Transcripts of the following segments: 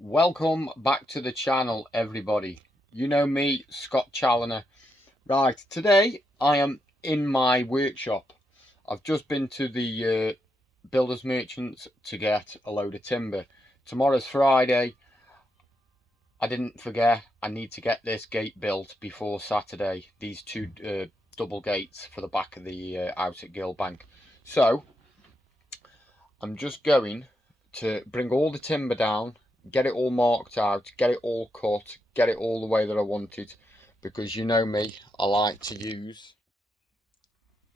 Welcome back to the channel, everybody. You know me, Scott Challoner. Right, today I am in my workshop. I've just been to the builders merchants to get a load of timber. Tomorrow's Friday. I didn't forget, I need to get this gate built before Saturday. These two double gates for the back of the house at Gillbank. So I'm just going to bring all the timber down, get it all marked out, get it all cut, get it all the way that I want it, because you know me, I like to use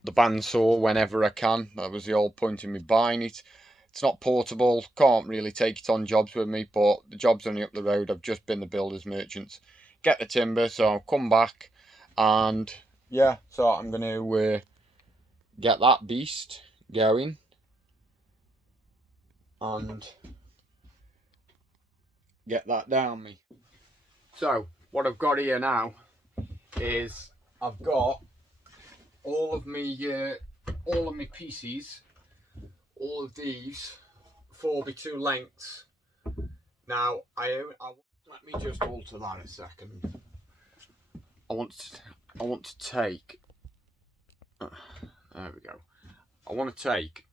the bandsaw whenever I can. That was the whole point of me buying it. It's not portable, can't really take it on jobs with me, but the job's only up the road. I've just been the builders merchants, get the timber, so I'll come back and yeah, so I'm going to get that beast going and get that down me. So what I've got here now is I've got all of my pieces, all of these 4x2 lengths. Now let me just alter that a second. I want to take there we go. I want to take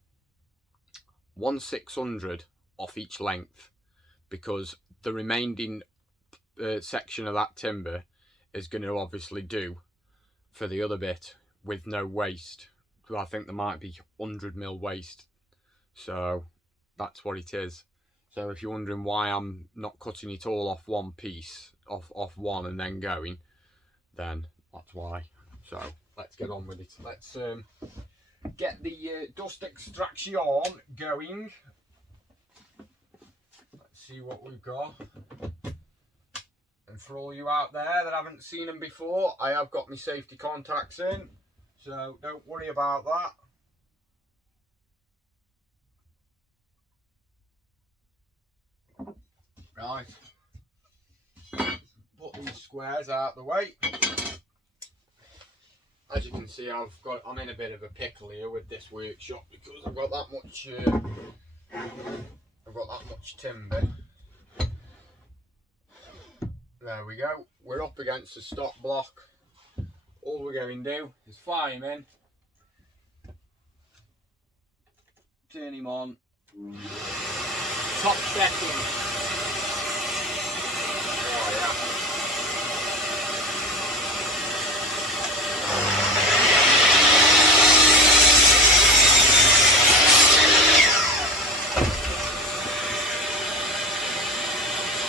1/600 off each length, because the remaining section of that timber is going to obviously do for the other bit with no waste. I think there might be 100mm waste, so that's what it is. So if you're wondering why I'm not cutting it all off one piece, off one and then going, then that's why. So let's get on with it. Let's get the dust extraction going. Let's see what we've got. And for all you out there that haven't seen them before, I have got my safety contacts in, so don't worry about that. Right, put these squares out the way. As you can see, I'm in a bit of a pickle here with this workshop, because I've got that much timber. There we go. We're up against the stop block. All we're going to do is fire him in, turn him on, top setting. Oh yeah.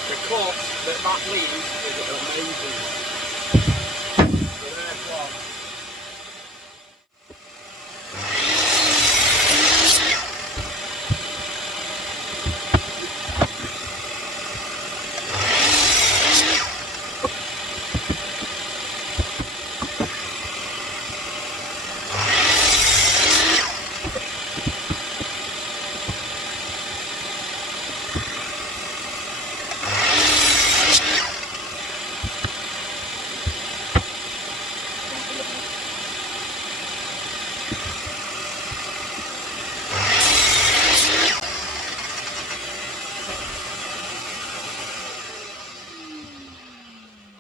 The cut that leaves is amazing. So there's one.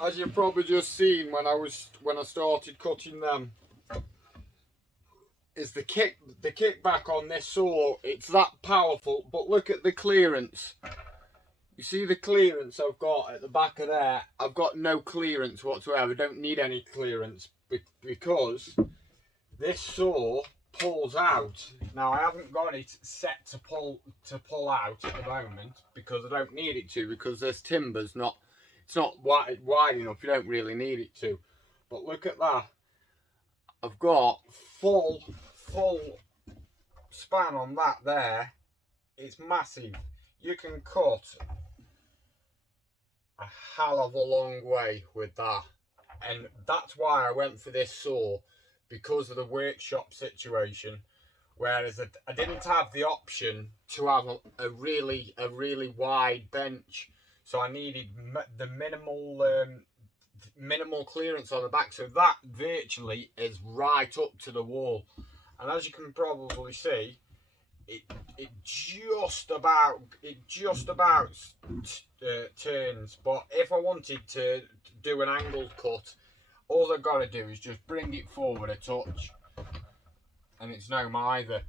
As you've probably just seen when I started cutting them, is the kickback on this saw. It's that powerful, but look at the clearance. You see the clearance I've got at the back of there? I've got no clearance whatsoever. I don't need any clearance because this saw pulls out. Now I haven't got it set to pull out at the moment, because I don't need it to, because this timber's not, it's not wide enough. You don't really need it to. But look at that. I've got full span on that there. It's massive. You can cut a hell of a long way with that, and that's why I went for this saw, because of the workshop situation. Whereas I didn't have the option to have a really wide bench, so I needed the minimal clearance on the back, so that virtually is right up to the wall. And as you can probably see, it just about turns. But if I wanted to do an angled cut, all I've got to do is just bring it forward a touch, and it's no mither.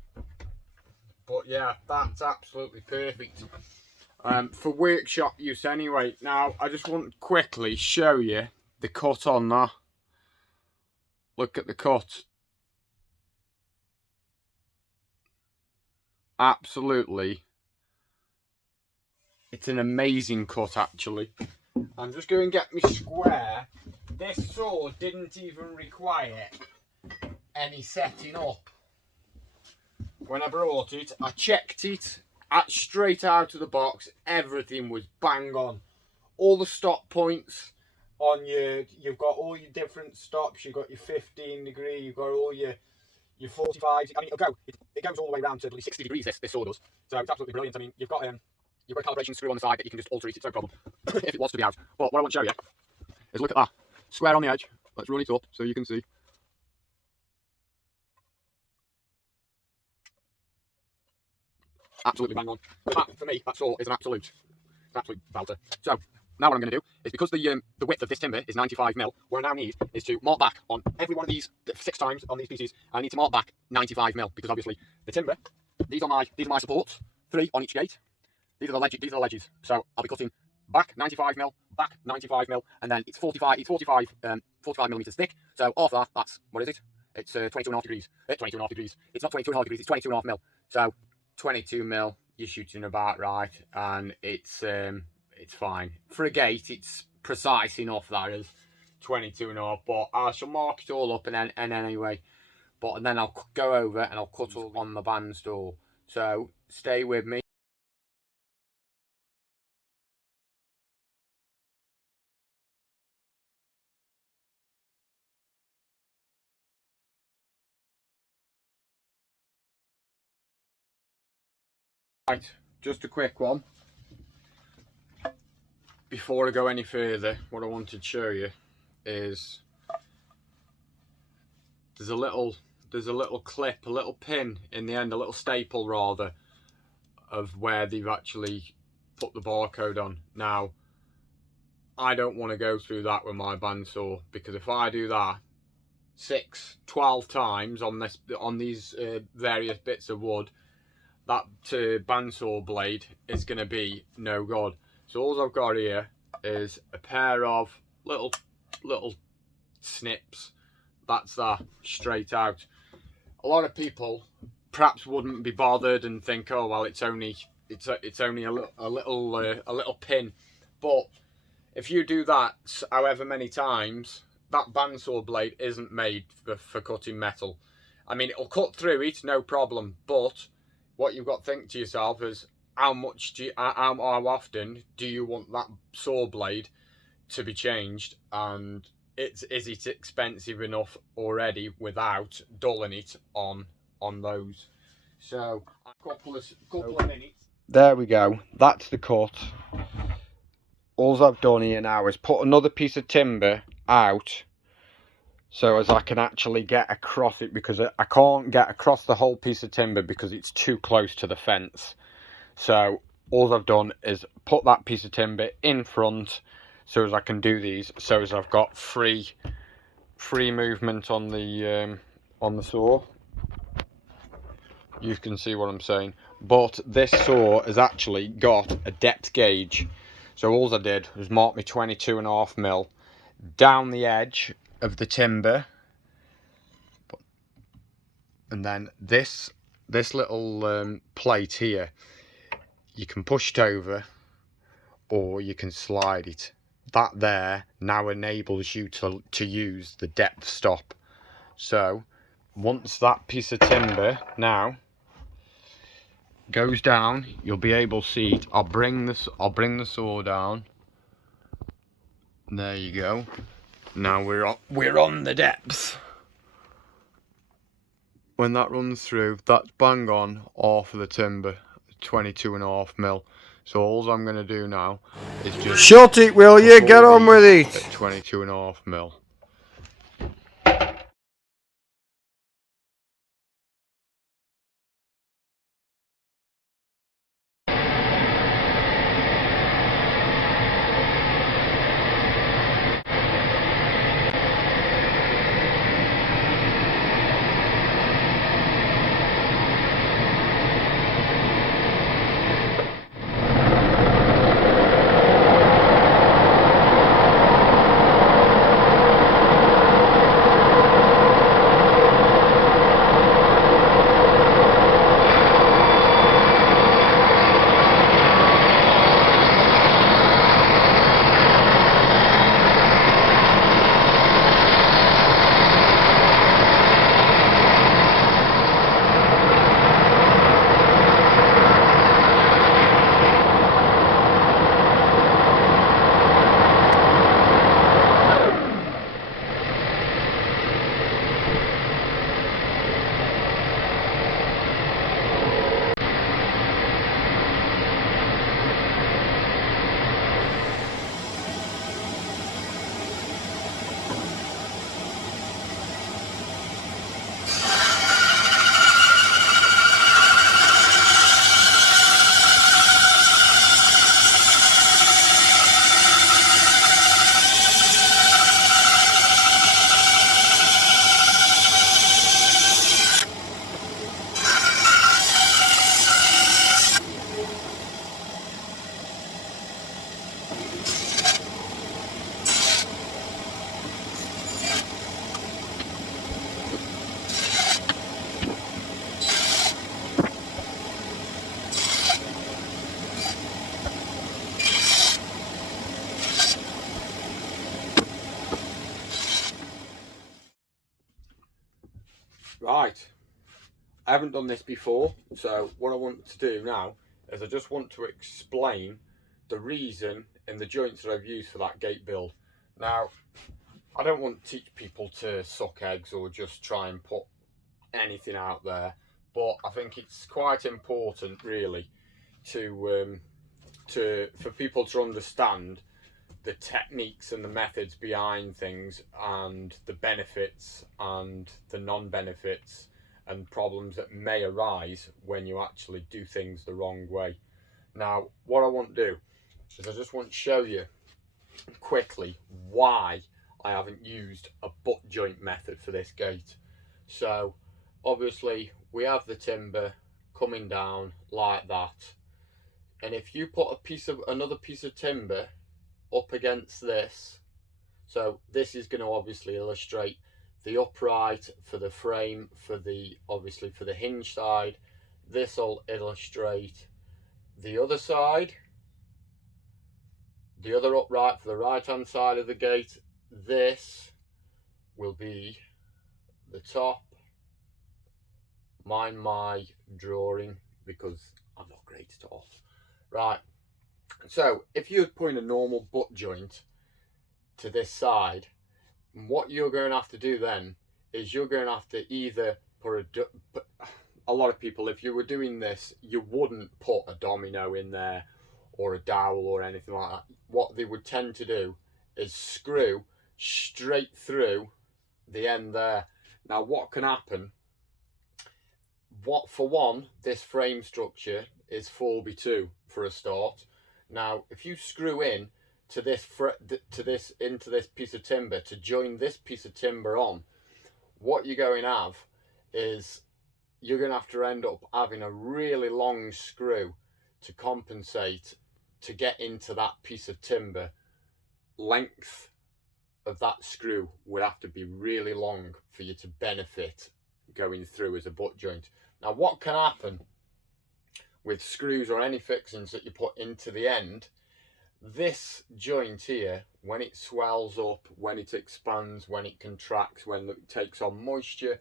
But yeah, that's absolutely perfect for workshop use anyway. Now I just want to quickly show you the cut on that. Look at the cut. Absolutely, it's an amazing cut actually. I'm just going to get me square. This saw didn't even require any setting up. When I brought it, I checked it straight out of the box. Everything was bang on. All the stop points on you've got all your different stops. You've got your 15 degree. You've got all your 45. I mean, it goes all the way around to 60 degrees. This saw does. So it's absolutely brilliant. I mean, you've got a calibration screw on the side that you can just alter it. It's no problem if it wants to be out. But what I want to show you is look at that square on the edge. Let's run it up so you can see. Absolutely bang on. That, for me, that saw is an absolute belter. So now what I'm going to do is, because the width of this timber is 95mm, what I now need is to mark back on every one of these 6 times on these pieces. I need to mark back 95mm, because obviously the timber, these are my supports, 3 on each gate. These are the ledges. So I'll be cutting back 95mm, back 95mm, and then it's 45 millimeters thick. So half that, that's, what is it? It's 22.5 degrees. 22.5 degrees. It's not 22.5 degrees. It's 22.5mm. So 22mm, you're shooting about right, and it's fine for a gate. It's precise enough, that is 22.5. But I shall mark it all up, and anyway, and then I'll go over and I'll cut all on the bandsaw. So stay with me. Right, just a quick one. Before I go any further, what I wanted to show you is there's a little clip, a little pin in the end, a little staple rather, of where they've actually put the barcode on. Now, I don't want to go through that with my bandsaw, because if I do that 12 times on these various bits of wood, that bandsaw blade is going to be no good. So all I've got here is a pair of little snips. That's that, straight out. A lot of people perhaps wouldn't be bothered and think, oh well, it's only a little pin. But if you do that however many times, that bandsaw blade isn't made for cutting metal. I mean, it'll cut through it, no problem, but what you've got to think to yourself is, how often do you want that saw blade to be changed, and is it expensive enough already without dulling it on those? So a couple of minutes. There we go. That's the cut. All I've done here now is put another piece of timber out, so as I can actually get across it, because I can't get across the whole piece of timber because it's too close to the fence. So all I've done is put that piece of timber in front, so as I can do these, so as I've got free movement on the saw. You can see what I'm saying. But this saw has actually got a depth gauge. So all I did was mark me 22.5mm down the edge of the timber, and then this little plate here, you can push it over or you can slide it. That there now enables you to use the depth stop. So once that piece of timber now goes down, you'll be able to see it. I'll bring the saw down. There you go. Now we're on the depth. When that runs through, that's bang on half of the timber, 22.5mm. So all I'm going to do now is just shut it, will you? Get on with it. At 22.5mm. Right, I haven't done this before, so what I want to do now is I just want to explain the reason and the joints that I've used for that gate build. Now, I don't want to teach people to suck eggs or just try and put anything out there, but I think it's quite important really to for people to understand the techniques and the methods behind things and the benefits and the non-benefits and problems that may arise when you actually do things the wrong way. Now, what I want to do is I just want to show you quickly why I haven't used a butt joint method for this gate. So obviously we have the timber coming down like that, and if you put another piece of timber up against this, so this is going to obviously illustrate the upright for the frame, for the obviously for the hinge side. This will illustrate the other side, the other upright for the right hand side of the gate. This will be the top. Mind my drawing because I'm not great at all. Right, so if you're putting a normal butt joint to this side, what you're going to have to do then is you're going to have to either put a lot of people, if you were doing this, you wouldn't put a domino in there or a dowel or anything like that. What they would tend to do is screw straight through the end there. Now what can happen, for one, this frame structure is 4x2 for a start. Now if you screw in to this into this piece of timber to join this piece of timber on, what you're going to have is you're going to have to end up having a really long screw to compensate to get into that piece of timber. Length of that screw would have to be really long for you to benefit going through as a butt joint. Now what can happen with screws or any fixings that you put into the end, this joint here, when it swells up, when it expands, when it contracts, when it takes on moisture,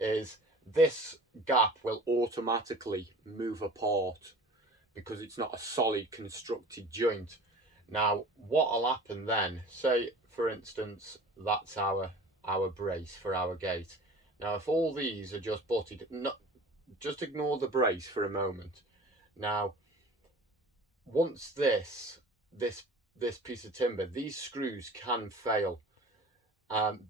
is this gap will automatically move apart because it's not a solid constructed joint. Now what will happen then, say for instance that's our brace for our gate. Now if all these are just butted, just ignore the brace for a moment. Now once this piece of timber, these screws can fail.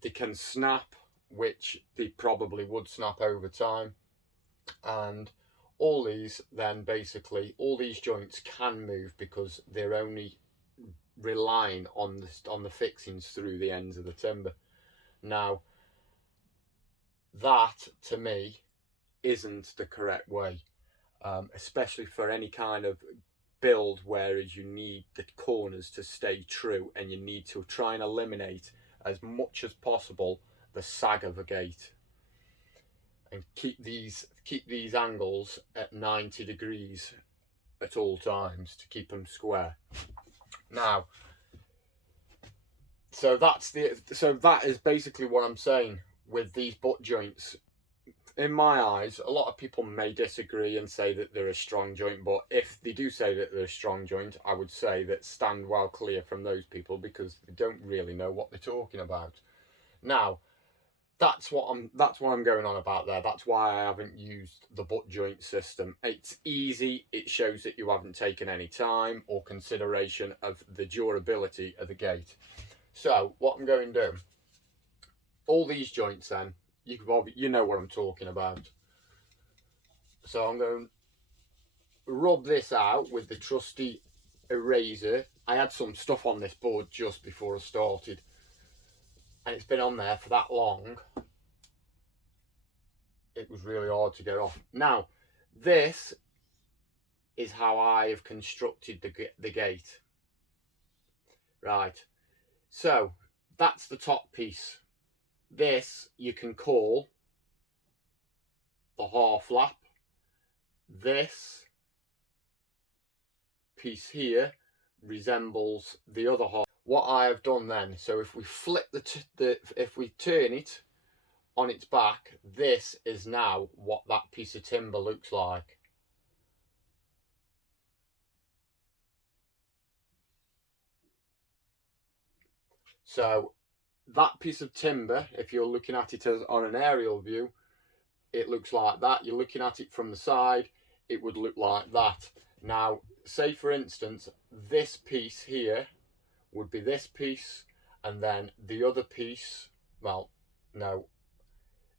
They can snap, which they probably would snap over time, and all these then basically, all these joints can move because they're only relying on the fixings through the ends of the timber. Now that to me isn't the correct way, especially for any kind of build whereas you need the corners to stay true and you need to try and eliminate as much as possible the sag of a gate and keep these angles at 90 degrees at all times to keep them square. Now so that is basically what I'm saying with these butt joints. In my eyes, a lot of people may disagree and say that they're a strong joint, but if they do say that they're a strong joint, I would say that stand well clear from those people because they don't really know what they're talking about. Now, that's what I'm going on about there. That's why I haven't used the butt joint system. It's easy. It shows that you haven't taken any time or consideration of the durability of the gate. So what I'm going to do, all these joints then, you know what I'm talking about. So I'm going to rub this out with the trusty eraser. I had some stuff on this board just before I started and it's been on there for that long. It was really hard to get off. Now this is how I have constructed the gate. Right, so that's the top piece. This you can call the half lap. This piece here resembles the other half. What I have done then, so if we flip if we turn it on its back, this is now what that piece of timber looks like. So that piece of timber, if you're looking at it as on an aerial view, it looks like that. You're looking at it from the side, it would look like that. Now, say for instance, this piece here would be this piece, and then the other piece, well, no,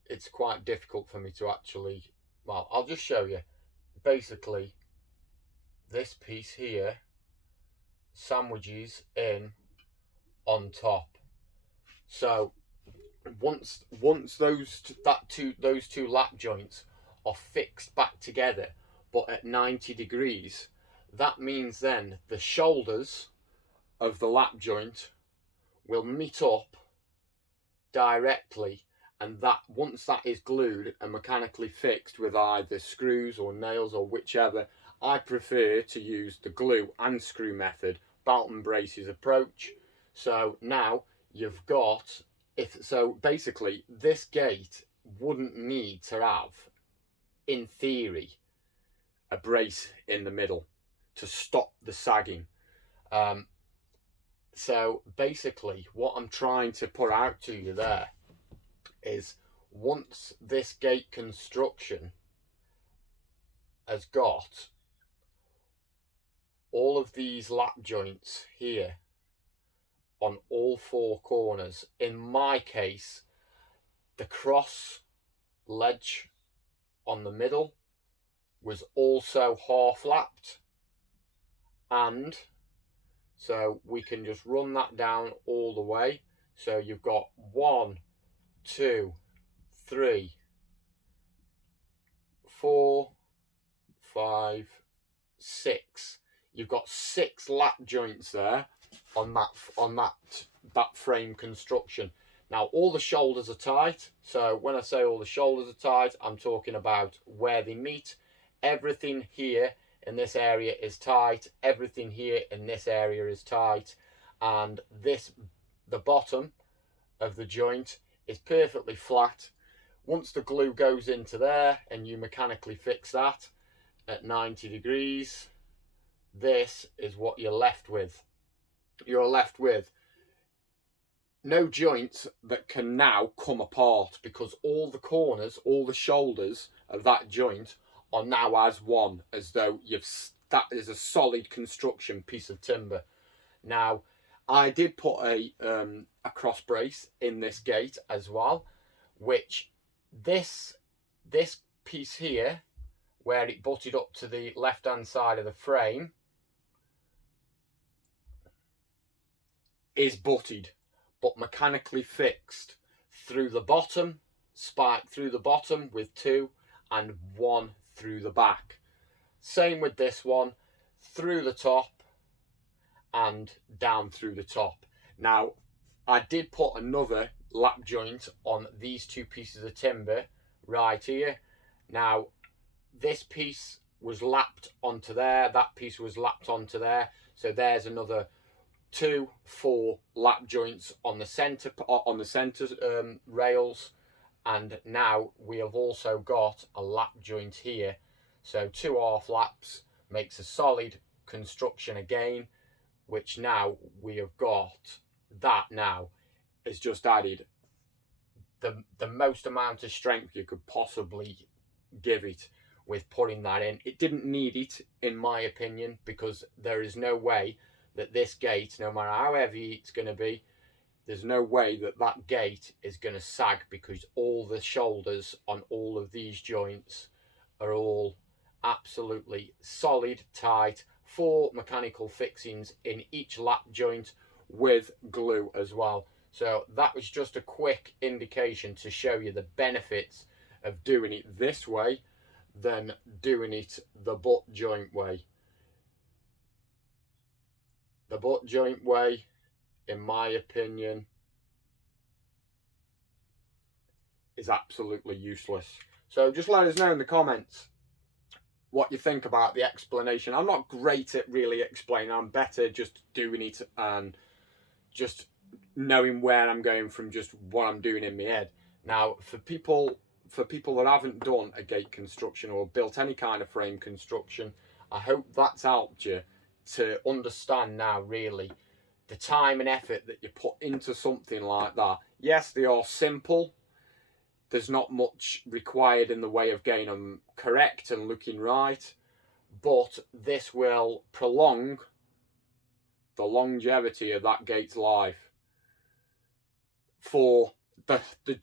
it's quite difficult for me to actually, well, I'll just show you. Basically, this piece here sandwiches in on top. So once those two lap joints are fixed back together, but at 90 degrees, that means then the shoulders of the lap joint will meet up directly, and that once that is glued and mechanically fixed with either screws or nails or whichever, I prefer to use the glue and screw method, belt and braces approach. So now you've got, so basically this gate wouldn't need to have, in theory, a brace in the middle to stop the sagging. So basically what I'm trying to put out to you there is, once this gate construction has got all of these lap joints here on all four corners, in my case the cross ledge on the middle was also half lapped, and so we can just run that down all the way. So you've got 1, 2, 3, 4, 5, 6. You've got 6 lap joints there on that frame construction. Now all the shoulders are tight. So when I say all the shoulders are tight, I'm talking about where they meet. Everything here in this area is tight. Everything here in this area is tight. And the bottom of the joint is perfectly flat. Once the glue goes into there and you mechanically fix that at 90 degrees, this is what you're left with. You're left with no joints that can now come apart, because all the corners, all the shoulders of that joint are now as one, as though that is a solid construction piece of timber. Now, I did put a cross brace in this gate as well, which this piece here, where it butted up to the left hand side of the frame, is butted but mechanically fixed through the bottom, spike through the bottom with 2, and 1 through the back. Same with this one, through the top and down through the top. Now, I did put another lap joint on these 2 pieces of timber right here. Now, this piece was lapped onto there, that piece was lapped onto there, so there's another 2, 4 lap joints on the center rails, and now we have also got a lap joint here. So 2 half laps makes a solid construction again, which now we have got. That now has just added the most amount of strength you could possibly give it with putting that in. It didn't need it, in my opinion, because there is no way that this gate, no matter how heavy it's going to be, there's no way that that gate is going to sag, because all the shoulders on all of these joints are all absolutely solid, tight, 4 mechanical fixings in each lap joint with glue as well. So that was just a quick indication to show you the benefits of doing it this way than doing it the butt joint way. The butt joint way in my opinion, is absolutely useless. So just let us know in the comments what you think about the explanation. I'm not great at really explaining. I'm better just doing it and just knowing where I'm going from just what I'm doing in my head. Now, for people that haven't done a gate construction or built any kind of frame construction, I hope that's helped you to understand now really the time and effort that you put into something like that. Yes, they are simple. There's not much required in the way of getting them correct and looking right, but this will prolong the longevity of that gate's life. For the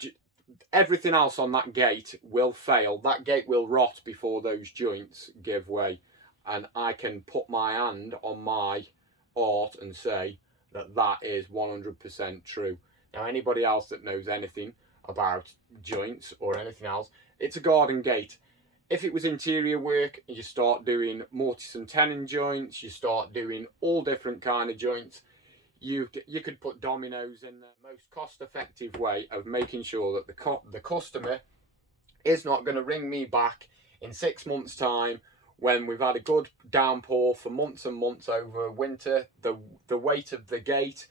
everything else on that gate will fail. That gate will rot before those joints give way, and I can put my hand on my art and say that that is 100% true. Now, anybody else that knows anything about joints or anything else, it's a garden gate. If it was interior work, you start doing mortise and tenon joints, you start doing all different kind of joints, you could put dominoes in the most cost-effective way of making sure that the customer is not going to ring me back in 6 months' time when we've had a good downpour for months and months over winter. The weight of the gate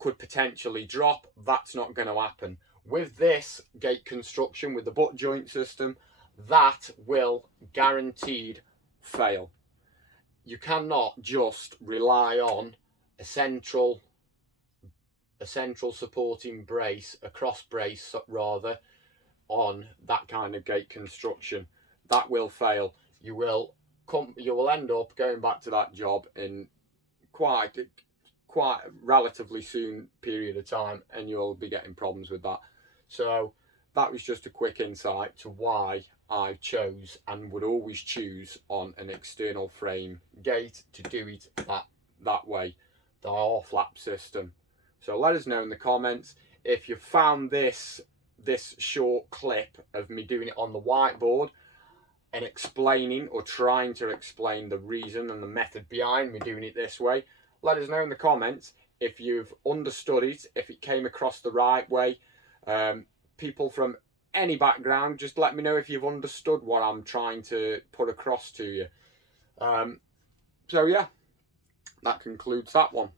could potentially drop. That's not going to happen. With this gate construction, with the butt joint system, that will guaranteed fail. You cannot just rely on a central supporting brace, a cross brace rather, on that kind of gate construction. That will fail. You will end up going back to that job in quite relatively soon period of time, and you'll be getting problems with that. So that was just a quick insight to why I chose and would always choose on an external frame gate to do it that way, the R-flap system. So let us know in the comments if you found this short clip of me doing it on the whiteboard and explaining or trying to explain the reason and the method behind me doing it this way. Let us know in the comments if you've understood it, if it came across the right way. People from any background, just let me know if you've understood what I'm trying to put across to you. So yeah, that concludes that one.